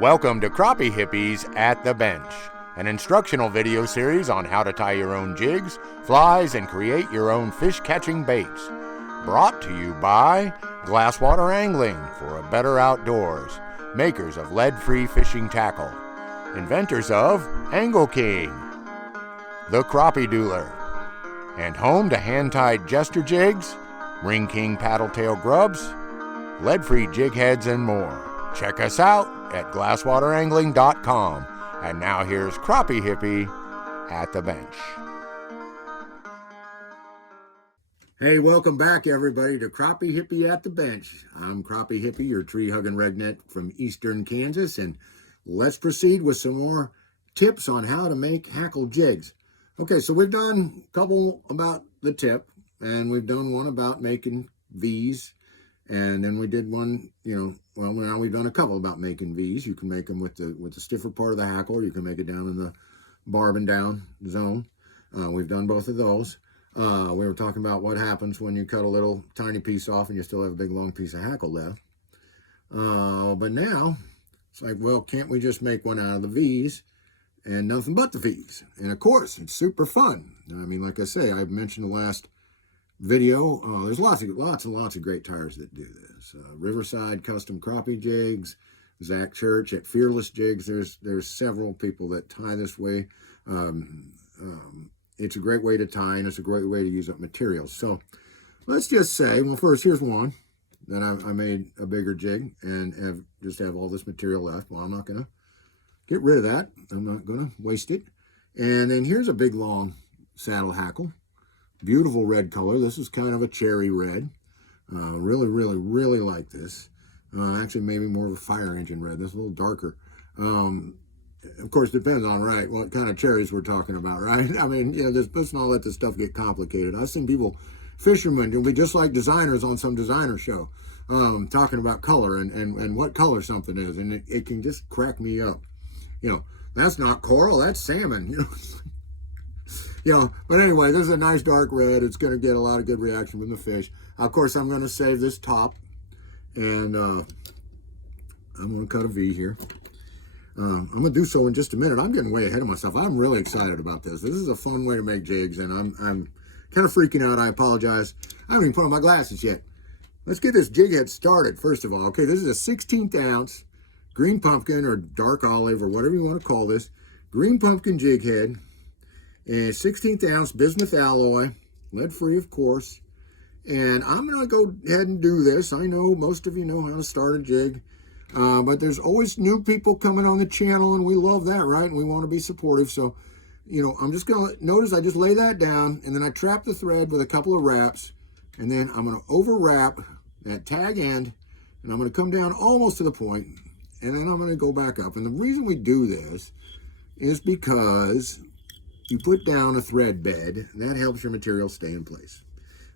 Welcome to Crappie Hippies at the Bench, an instructional video series on how to tie your own jigs, flies, and create your own fish-catching baits. Brought to you by Glasswater Angling for a better outdoors, makers of lead-free fishing tackle, inventors of Angle King, the Crappie Dueler, and home to hand-tied jester jigs, Ring King paddle tail grubs, lead-free jig heads, and more. Check us out at glasswaterangling.com. And now here's Crappie Hippie at the Bench. Hey, welcome back everybody to Crappie Hippie at the Bench. I'm Crappie Hippie, your tree-hugging redneck from eastern Kansas, and let's proceed with some more tips on how to make hackle jigs. Okay, so we've done a couple about the tip, and we've done one about making V's, and then we did one, well, now we've done a couple about making V's. You can make them with the stiffer part of the hackle, or you can make it down in the barb and down zone. We've done both of those. We were talking about what happens when you cut a little tiny piece off and you still have a big long piece of hackle left. But now it's like, well, can't we just make one out of the V's and nothing but the V's? And of course, it's super fun. I mean, like I say, I've mentioned the last video. There's lots and lots of great tires that do this. Riverside Custom Crappie Jigs, Zach Church at Fearless Jigs. There's several people that tie this way. It's a great way to tie, and it's a great way to use up materials. So let's just say, well, first, here's one that I made a bigger jig and just have all this material left. Well, I'm not going to get rid of that. I'm not going to waste it. And then here's a big, long saddle hackle. Beautiful red color. This is kind of a cherry red. Really like this. Actually, maybe more of a fire engine red. This is a little darker. Of course, depends on, right, what kind of cherries we're talking about, right? I mean, let's not let this stuff get complicated. I've seen people, fishermen, it'll be just like designers on some designer show, talking about color and what color something is, and it can just crack me up. That's not coral, that's salmon, but anyway, this is a nice dark red. It's going to get a lot of good reaction from the fish. Of course, I'm going to save this top, and I'm going to cut a V here. I'm going to do so in just a minute. I'm getting way ahead of myself. I'm really excited about this. This is a fun way to make jigs, and I'm kind of freaking out. I apologize. I haven't even put on my glasses yet. Let's get this jig head started, first of all. Okay, this is a 16th ounce green pumpkin or dark olive or whatever you want to call this. Green pumpkin jig head. And 16th ounce bismuth alloy, lead-free, of course. And I'm going to go ahead and do this. I know most of you know how to start a jig, but there's always new people coming on the channel, and we love that, right? And we want to be supportive. So, I'm just going to, notice I just lay that down, and then I trap the thread with a couple of wraps, and then I'm going to over-wrap that tag end, and I'm going to come down almost to the point, and then I'm going to go back up. And the reason we do this is because you put down a thread bed, and that helps your material stay in place.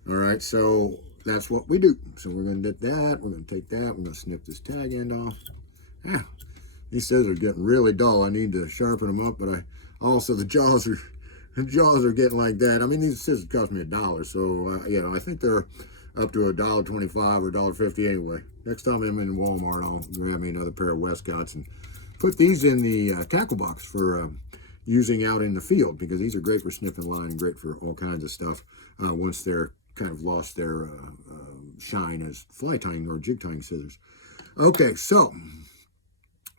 All right, so that's what we do. So we're going to do that. We're going to take that. We're going to snip this tag end off. These scissors are getting really dull. I need to sharpen them up, but the jaws are getting like that. I mean, these scissors cost me $1, so I think they're up to $1.25 or $1.50 anyway. Next time I'm in Walmart, I'll grab me another pair of Westcotts and put these in the tackle box for using out in the field, because these are great for snipping line and great for all kinds of stuff once they're kind of lost their shine as fly tying or jig tying scissors. Okay, so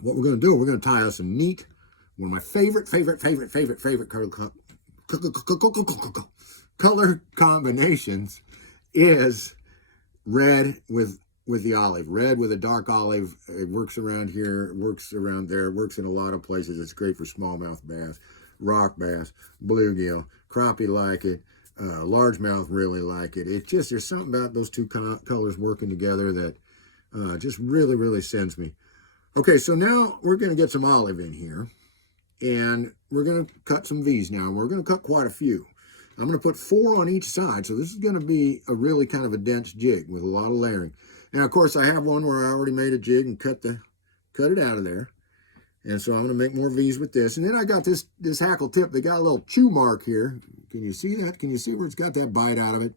what we're going to do, we're going to tie us a neat, one of my favorite color combinations is red with the olive. Red with a dark olive. It works around here, it works around there, it works in a lot of places. It's great for smallmouth bass, rock bass, bluegill, crappie like it, largemouth really like it. It's just, there's something about those two colors working together that just really sends me. Okay, so now we're going to get some olive in here, and we're going to cut some V's now. We're going to cut quite a few. I'm going to put 4 on each side, so this is going to be a really kind of a dense jig with a lot of layering. Now, of course, I have one where I already made a jig and cut it out of there. And so I'm going to make more V's with this. And then I got this hackle tip. They got a little chew mark here. Can you see that? Can you see where it's got that bite out of it?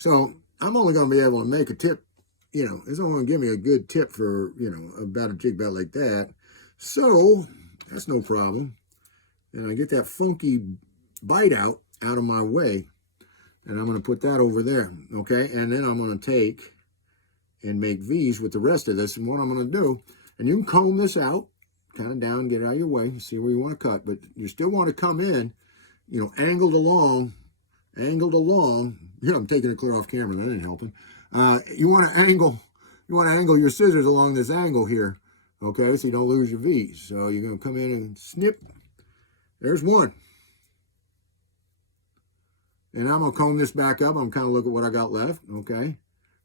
So I'm only going to be able to make a tip, you know, it's only going to give me a good tip for, you know, about a jig about like that. So that's no problem. And I get that funky bite out of my way. And I'm going to put that over there, okay? And then I'm going to take and make V's with the rest of this. And what I'm going to do, and you can comb this out, kind of down, get it out of your way, see where you want to cut. But you still want to come in, you know, angled along. You know, I'm taking it clear off camera, that ain't helping. You want to angle your scissors along this angle here, okay? So you don't lose your V's. So you're going to come in and snip. There's one. And I'm going to comb this back up. I'm kind of look at what I got left, okay? I'm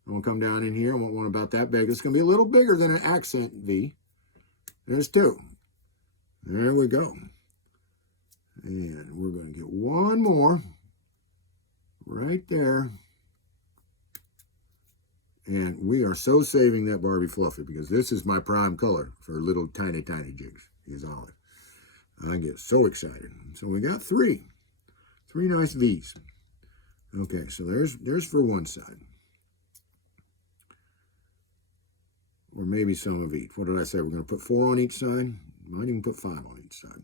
going to come down in here. I want one about that big. It's going to be a little bigger than an accent V. There's two. There we go. And we're going to get one more right there. And we are so saving that Barbie Fluffy because this is my prime color for little tiny, tiny jigs, is olive. I get so excited. So we got three nice V's. Okay, so there's for one side. Or maybe some of each. What did I say? We're going to put 4 on each side. Might even put 5 on each side.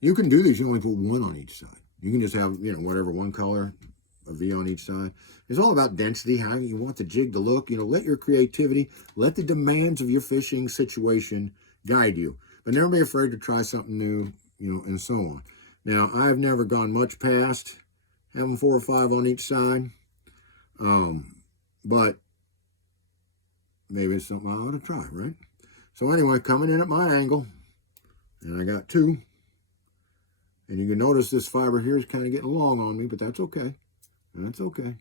You can do these. You only put 1 on each side. You can just have, you know, whatever, one color, a V on each side. It's all about density, how you want the jig to look. You know, let your creativity, let the demands of your fishing situation guide you. But never be afraid to try something new, you know, and so on. Now, I've never gone much past having 4 or 5 on each side. But maybe it's something I ought to try, right? So anyway, coming in at my angle, and I got 2. And you can notice this fiber here is kind of getting long on me, but that's okay. That's okay.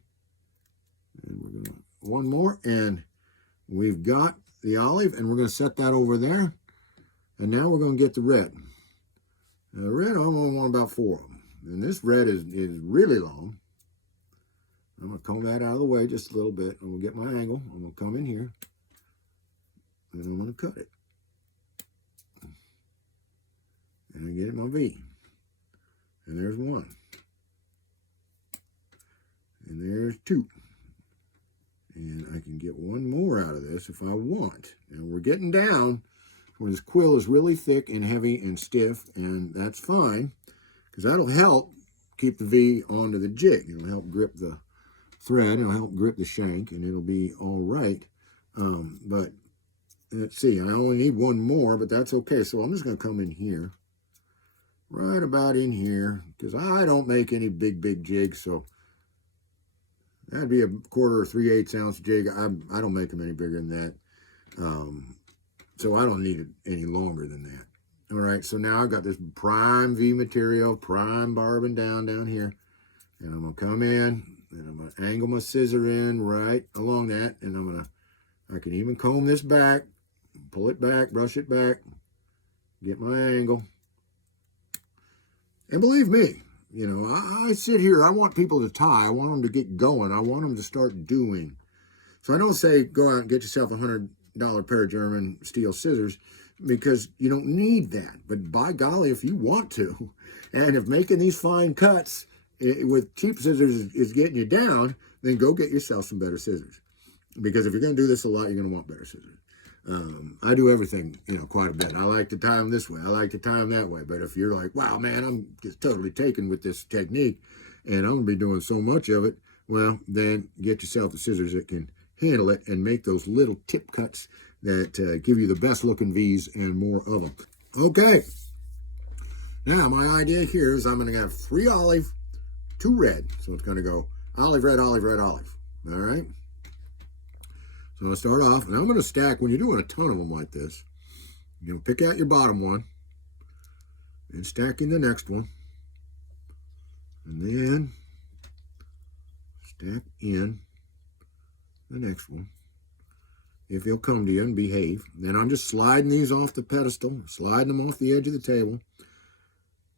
And we're going to, one more, and we've got the olive, and we're going to set that over there. And now we're going to get the red. Now, the red, I only want about 4 of them. And this red is really long. I'm going to comb that out of the way just a little bit. I'm going to get my angle. I'm going to come in here. And I'm going to cut it. And I get my V. And there's 1. And there's 2. And I can get 1 more out of this if I want. Now we're getting down where this quill is really thick and heavy and stiff, and that's fine, because that'll help keep the V onto the jig. It'll help grip the thread, it'll help grip the shank, and it'll be all right. But let's see, I only need 1 more, but that's okay. So I'm just going to come in here, right about in here, because I don't make any big jigs, so that'd be a 1/4 or 3/8 ounce jig. I don't make them any bigger than that. So I don't need it any longer than that. All right, so now I've got this prime V material, prime barbing down here. And I'm going to come in, and I'm going to angle my scissor in right along that. And I can even comb this back, pull it back, brush it back, get my angle. And believe me, you know, I sit here, I want people to tie. I want them to get going. I want them to start doing. So I don't say go out and get yourself a $100 pair of German steel scissors, because you don't need that. But by golly, if you want to, and if making these fine cuts with cheap scissors is getting you down, then go get yourself some better scissors. Because if you're going to do this a lot, you're going to want better scissors. I do everything, you know, quite a bit. I like to tie them this way. I like to tie them that way. But if you're like, wow, man, I'm just totally taken with this technique, and I'm going to be doing so much of it, well, then get yourself the scissors that can handle it and make those little tip cuts that give you the best looking V's and more of them. Okay. Now, my idea here is I'm going to have 3 olive, 2 red. So it's going to go olive, red, olive, red, olive. All right. So I'm going to start off, and I'm going to stack, when you're doing a ton of them like this, you know, pick out your bottom one and stack in the next one. And then stack in the next one, if he'll come to you and behave. Then I'm just sliding these off the pedestal, sliding them off the edge of the table.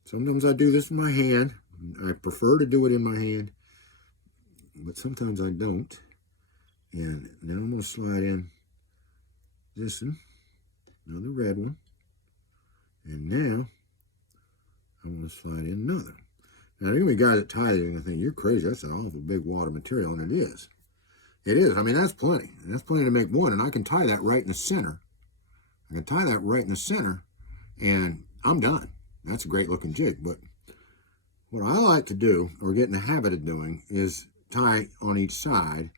Sometimes I do this in my hand. I prefer to do it in my hand, but sometimes I don't. And then I'm going to slide in this one, another red one. And now I'm going to slide in another. Now, there's going to be guys that tie it and think, you're crazy. That's an awful big wad of material, and it is. It is. I mean, that's plenty. That's plenty to make one, and I can tie that right in the center. I can tie that right in the center, and I'm done. That's a great-looking jig. But what I like to do, or get in the habit of doing, is tie on each side,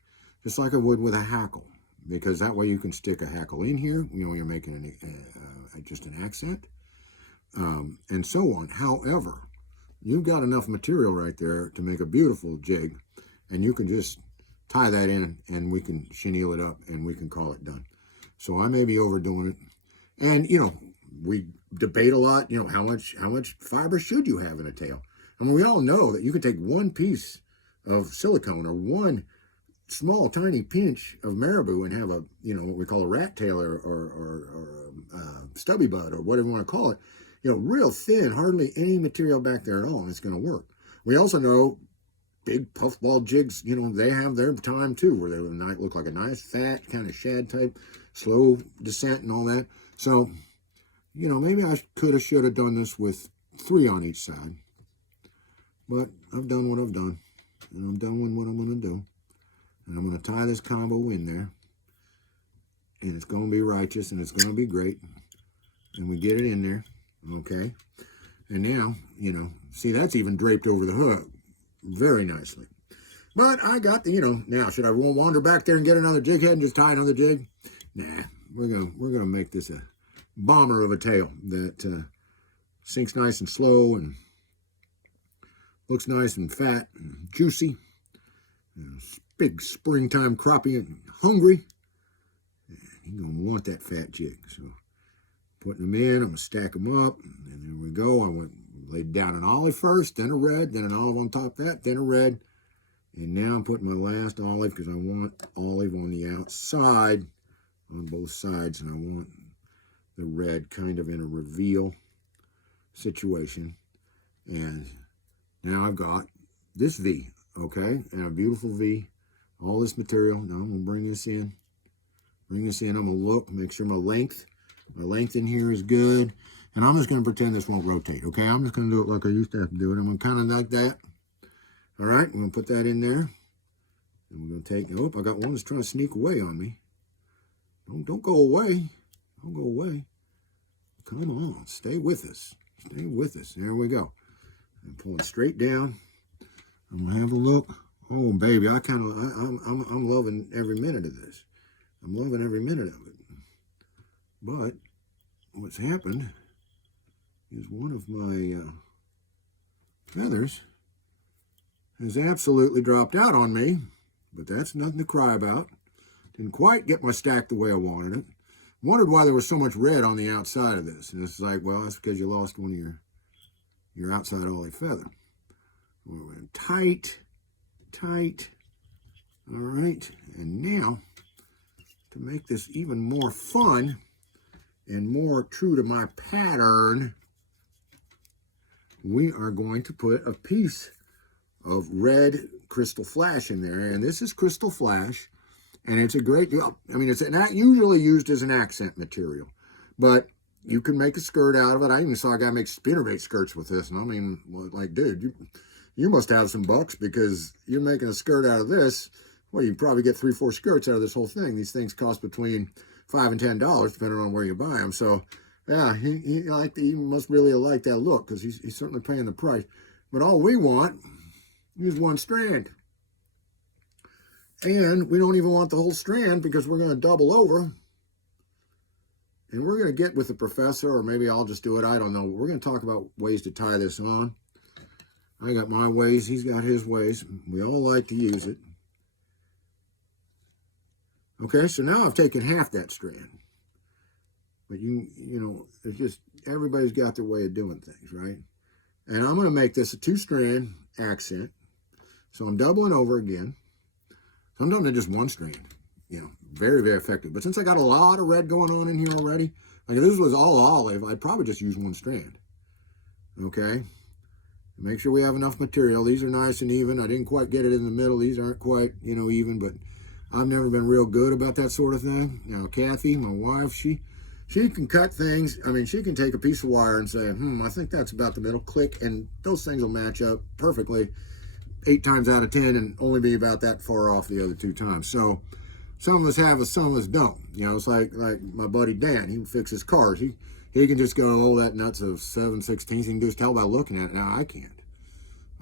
just like I would with a hackle, because that way you can stick a hackle in here, you know, you're making just an accent, and so on. However, you've got enough material right there to make a beautiful jig, and you can just tie that in, and we can chenille it up, and we can call it done. So I may be overdoing it, and you know, we debate a lot. You know, how much fiber should you have in a tail? I mean, we all know that you can take one piece of silicone or one small tiny pinch of marabou and have a, you know, what we call a rat tail or stubby butt or whatever you want to call it, you know, real thin, hardly any material back there at all, and it's going to work. We also know big puffball jigs, you know, they have their time too, where they look like a nice fat kind of shad type, slow descent and all that. So, you know, maybe I should have done this with 3 on each side, but I've done what I've done, and I'm done with what I'm going to do. And I'm going to tie this combo in there, and it's going to be righteous, and it's going to be great. And we get it in there, okay? And now, you know, see, that's even draped over the hook very nicely. But I got the, you know, now should I wander back there and get another jig head and just tie another jig? Nah, we're gonna make this a bomber of a tail that sinks nice and slow and looks nice and fat and juicy. Big springtime crappie and hungry. You're going to want that fat jig. So putting them in, I'm going to stack them up. And there we go. I laid down an olive first, then a red, then an olive on top of that, then a red. And now I'm putting my last olive because I want olive on the outside, on both sides. And I want the red kind of in a reveal situation. And now I've got this V, okay? And a beautiful V. All this material. Now I'm going to bring this in. I'm going to look, make sure my length in here is good. And I'm just going to pretend this won't rotate, okay? I'm just going to do it like I used to have to do it. I'm going to kind of like that. All right, we're going to put that in there. And we're going to take, oh, I got one that's trying to sneak away on me. Don't go away. Don't go away. Come on, stay with us. Stay with us. There we go. And pull it straight down. I'm going to have a look. Oh, baby, I'm loving every minute of this. I'm loving every minute of it. But what's happened is one of my feathers has absolutely dropped out on me, but that's nothing to cry about. Didn't quite get my stack the way I wanted it. Wondered why there was so much red on the outside of this. And it's like, well, that's because you lost one of your outside olive feather. We're tight. All right, and now to make this even more fun and more true to my pattern, we are going to put a piece of red crystal flash in there. And this is crystal flash, and it's a great, I mean, it's not usually used as an accent material, but you can make a skirt out of it. I even saw a guy make spinnerbait skirts with this, and I mean, like, dude, you must have some bucks because you're making a skirt out of this. Well, you probably get 3-4 skirts out of this whole thing. These things cost between $5 and $10, depending on where you buy them. So, yeah, he must really like that look because he's certainly paying the price. But all we want is one strand. And we don't even want the whole strand because we're going to double over. And we're going to get with the professor, or maybe I'll just do it. I don't know. We're going to talk about ways to tie this on. I got my ways. He's got his ways. We all like to use it. Okay, so now I've taken half that strand. But you know, it's just, everybody's got their way of doing things, right? And I'm going to make this a 2-strand accent. So I'm doubling over again. Sometimes just 1 strand. You know, very, very effective. But since I got a lot of red going on in here already, like if this was all olive, I'd probably just use 1 strand. Okay? Make sure we have enough material. These are nice and even. I didn't quite get it in the middle. These aren't quite, you know, even, but I've never been real good about that sort of thing. Now, Kathy, my wife, she she can cut things. I mean, she can take a piece of wire and say, I think that's about the middle, click, and those things will match up perfectly 8 times out of 10 and only be about that far off the other 2 times. So some of us have it, some of us don't. You know, it's like my buddy Dan. He fixes cars. He can just go, oh, that nut's a 7/16. He can just tell by looking at it. Now I can't.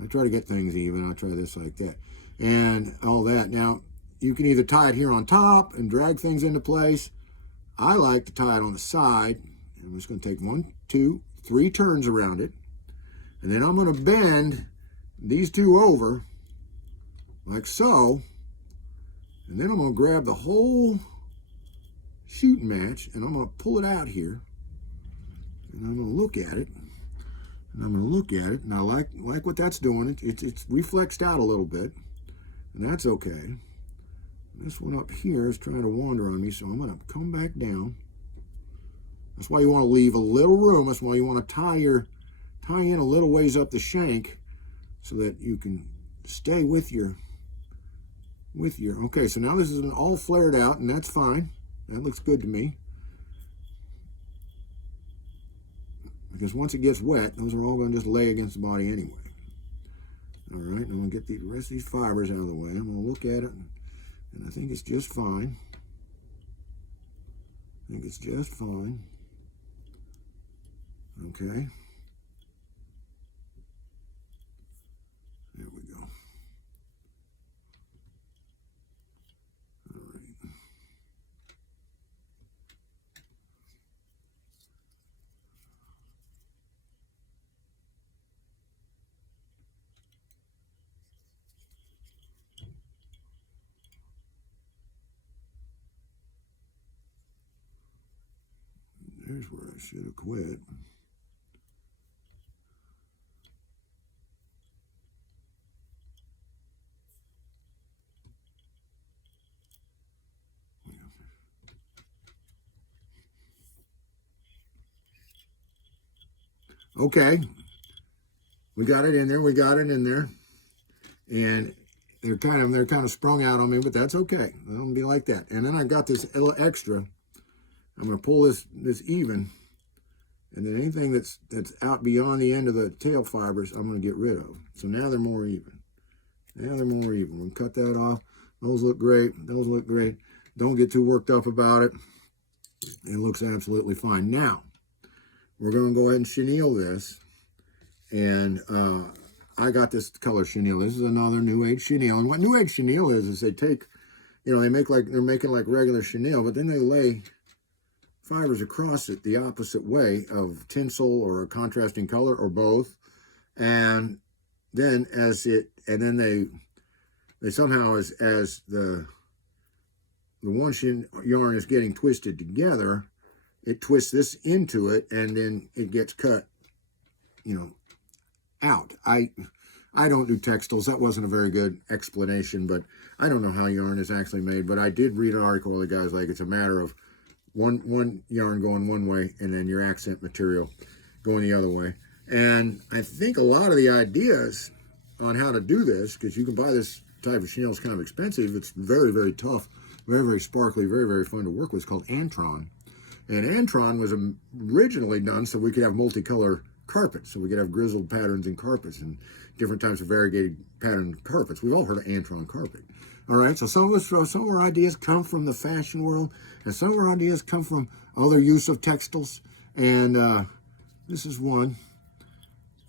I try to get things even. I try this like that and all that. Now you can either tie it here on top and drag things into place. I like to tie it on the side. I'm just going to take 1, 2, 3 turns around it, and then I'm going to bend these 2 over like so, and then I'm going to grab the whole shooting match and I'm going to pull it out here, and I'm going to look at it, and I like what that's doing. It's reflexed out a little bit, and that's okay. This one up here is trying to wander on me, so I'm going to come back down. That's why you want to leave a little room. That's why you want to tie in a little ways up the shank so that you can stay with your, okay, so now this is all flared out, and that's fine. That looks good to me. Because once it gets wet, those are all going to just lay against the body anyway. All right, I'm going to get the rest of these fibers out of the way. I'm going to look at it, and I think it's just fine. Okay. There we go. All right. There's where I should have quit. Okay, we got it in there, and they're kind of sprung out on me, but that's okay. It'll be like that. And then I got this little extra. I'm going to pull this even, and then anything that's out beyond the end of the tail fibers, I'm going to get rid of. So now they're more even. We're going to cut that off. Those look great. Don't get too worked up about it. It looks absolutely fine. Now, we're going to go ahead and chenille this, and I got this color chenille. This is another New Age chenille, and what New Age chenille is they take, they're making like regular chenille, but then they lay fibers across it the opposite way of tinsel or a contrasting color or both, and then they somehow as the one yarn is getting twisted together, it twists this into it, and then it gets cut, out. I don't do textiles. That wasn't a very good explanation, but I don't know how yarn is actually made. But I did read an article where the guy's like, it's a matter of one yarn going one way and then your accent material going the other way. And I think a lot of the ideas on how to do this, because you can buy this type of chenille, is kind of expensive. It's very, very tough, very, very sparkly, very, very fun to work with. It's called Antron. And Antron was originally done so we could have multicolor carpets, so we could have grizzled patterns in carpets and different types of variegated pattern carpets. We've all heard of Antron carpet. All right, so some of our ideas come from the fashion world, and some of our ideas come from other use of textiles. And this is one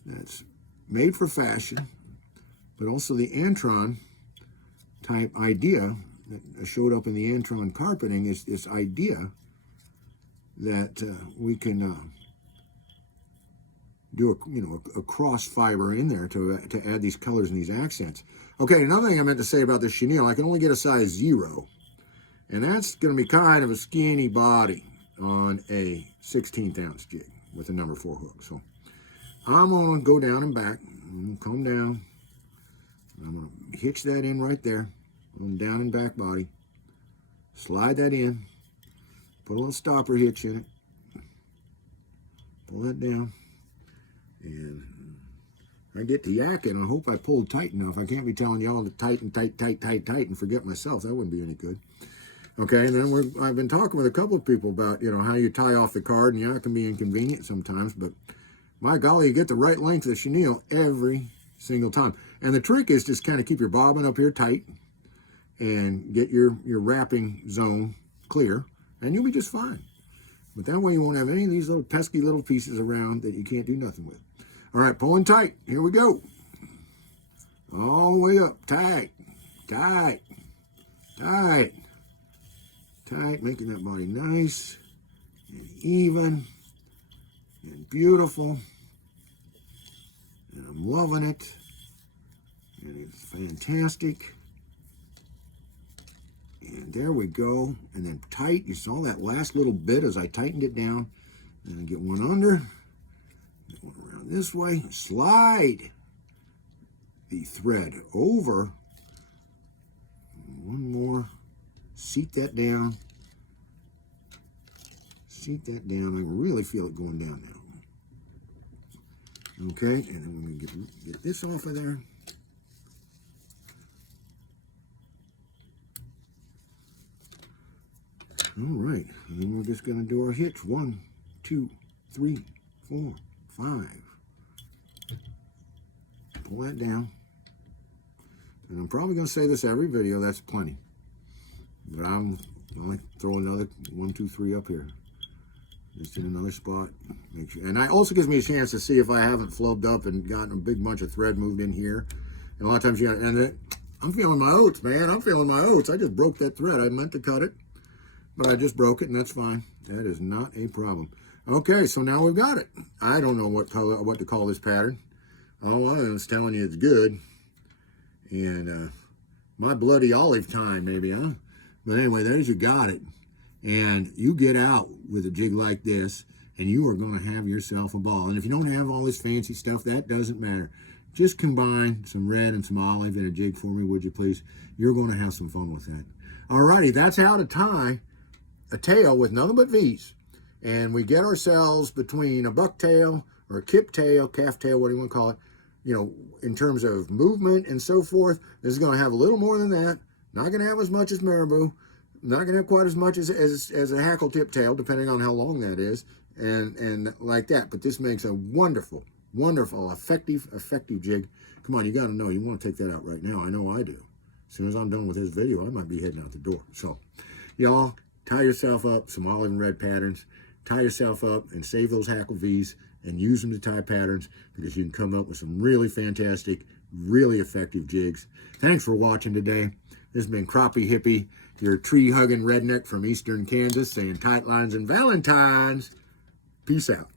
that's made for fashion, but also the Antron type idea that showed up in the Antron carpeting is this idea that we can do a cross fiber in there to add these colors and these accents. Okay, another thing I meant to say about this chenille, I can only get a size 0, and that's going to be kind of a skinny body on a 16th ounce jig with a number 4 hook. So I'm going to go down and back. I'm going to come down. I'm going to hitch that in right there on down and back body. Slide that in. Put a little stopper hitch in it. Pull that down. And I get to yakking. I hope I pulled tight enough. I can't be telling y'all to tighten, tight, and forget myself. That wouldn't be any good. Okay, and then I've been talking with a couple of people about, you know, how you tie off the card, and yeah, it can be inconvenient sometimes, but my golly, you get the right length of chenille every single time. And the trick is just kind of keep your bobbin up here tight and get your wrapping zone clear, and you'll be just fine. But that way you won't have any of these little pesky little pieces around that you can't do nothing with. All right, pulling tight. Here we go. All the way up. Tight, tight, tight, tight. Making that body nice and even and beautiful. And I'm loving it. And it's fantastic. And there we go. And then tight. You saw that last little bit as I tightened it down. Then I get one under. Get one around this way. Slide the thread over. One more. Seat that down. Seat that down. I really feel it going down now. Okay, and then we're going to get this off of there. All right, and then we're just going to do our hitch. 1, 2, 3, 4, 5. Pull that down. And I'm probably going to say this every video, that's plenty. But I'll throw another 1, 2, 3 up here. Just in another spot. Make sure. And it also gives me a chance to see if I haven't flubbed up and gotten a big bunch of thread moved in here. And a lot of times I'm feeling my oats, man. I'm feeling my oats. I just broke that thread. I meant to cut it, but I just broke it, and that's fine. That is not a problem. Okay, so now we've got it. I don't know what to call this pattern. All I was telling you it's good. And my Bloody Olivetine, maybe, huh? But anyway, there's you got it. And you get out with a jig like this, and you are going to have yourself a ball. And if you don't have all this fancy stuff, that doesn't matter. Just combine some red and some olive in a jig for me, would you please? You're going to have some fun with that. Alrighty, that's how to tie a tail with nothing but V's. And we get ourselves between a bucktail or a kip tail, calf tail, what do you want to call it, you know, in terms of movement and so forth. This is going to have a little more than that. Not going to have as much as marabou. Not going to have quite as much as a hackle tip tail, depending on how long that is, and like that. But this makes a wonderful, wonderful, effective jig. Come on, you got to know. You want to take that out right now. I know I do. As soon as I'm done with this video, I might be heading out the door. So, y'all, tie yourself up, some olive and red patterns. Tie yourself up and save those hackle V's and use them to tie patterns, because you can come up with some really fantastic, really effective jigs. Thanks for watching today. This has been Crappie Hippie, your tree-hugging redneck from eastern Kansas, saying tight lines and Valentines. Peace out.